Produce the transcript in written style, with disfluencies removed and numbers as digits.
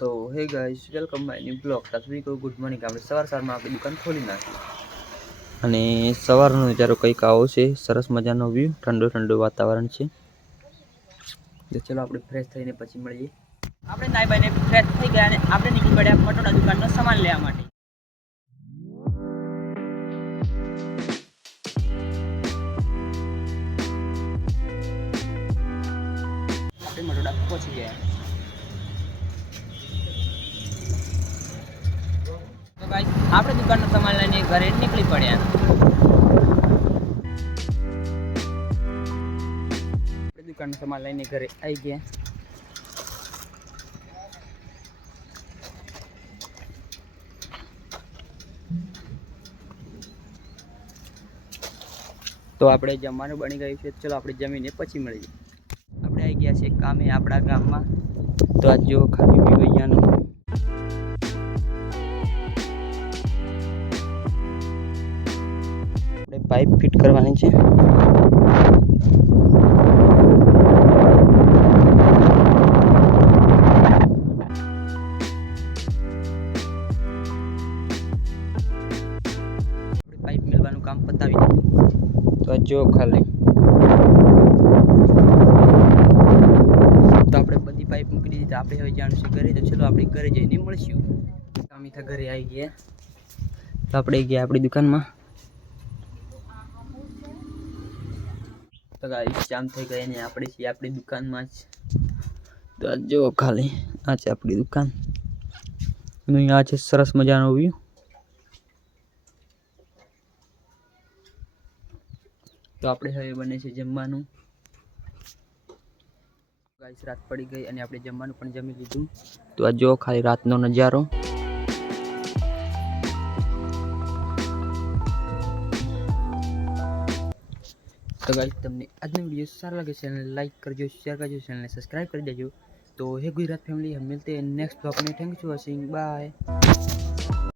तो हे guys welcome my new blog. सभी को गुड मॉर्निंग। આપણે સવારમાં આપણી દુકાન ખોલી નાખી અને સવારનો નજારો કંઈક આવો છે। સરસ મજાનો વ્યૂ, ઠંડો ઠંડો વાતાવરણ છે। તો ચલો આપણે ફ્રેશ થઈને પછી મળીએ। આપણે નાઈ બાઈને ફ્રેશ થઈ ગયા અને આપણે નીકળી પડ્યા પટોળા દુકાનનો સામાન લેવા માટે। આપણે મટોડા પહોંચી ગયા। તો ગાઈસ આપણે દુકાનનો સામાન લઈને ઘરે નીકળી પડ્યા। આપણે દુકાનનો સામાન લઈને ઘરે આવી ગયા। તો આપણે જમવાનું બની ગયું છે। ચલો આપણે જમીને પછી મળીએ। આપણે આવી ગયા છે કામે આપણા ગામમાં। તો આજ જો ખાલી વ્યૂ અહીંયાનો। આપણે પાઇપ ફિટ કરવાની છે। પાઇપ મેળવાનું કામ પતાવી દીધું। તો જો ખાલી તો આપણે બધી પાઇપ મૂકી દીધી। આપણે હવે જાણું છે ઘરે। તો ચલો આપણે ઘરે જઈને મળશું। કામિકા ઘરે આવી ગયા। તો આપણે ગયા આપણી દુકાનમાં। તો ગાઈસ જામ થઈ ગઈ ને આપણે છીએ આપણી દુકાનમાં જ। તો જો ખાલી આ છે આપણી દુકાન અને આ છે સરસ મજાનો વ્યૂ। તો આપણે હવે બને છે જમવાનું। ગાઈસ રાત પડી ગઈ અને આપણે જમવાનું પણ જમી લીધું। તો આ જો ખાલી રાતનો નજારો। તો ગાઈસ તમને આજનો વિડીયો સારો લાગે ચેનલ લાઈક કરજો, शेयर करજો, चैनल सब्सक्राइब कर देજો। तो हे गुजरात फैमिली, हम मिलते हैं नेक्स्ट ब्लॉग में। Thank you for watching, bye.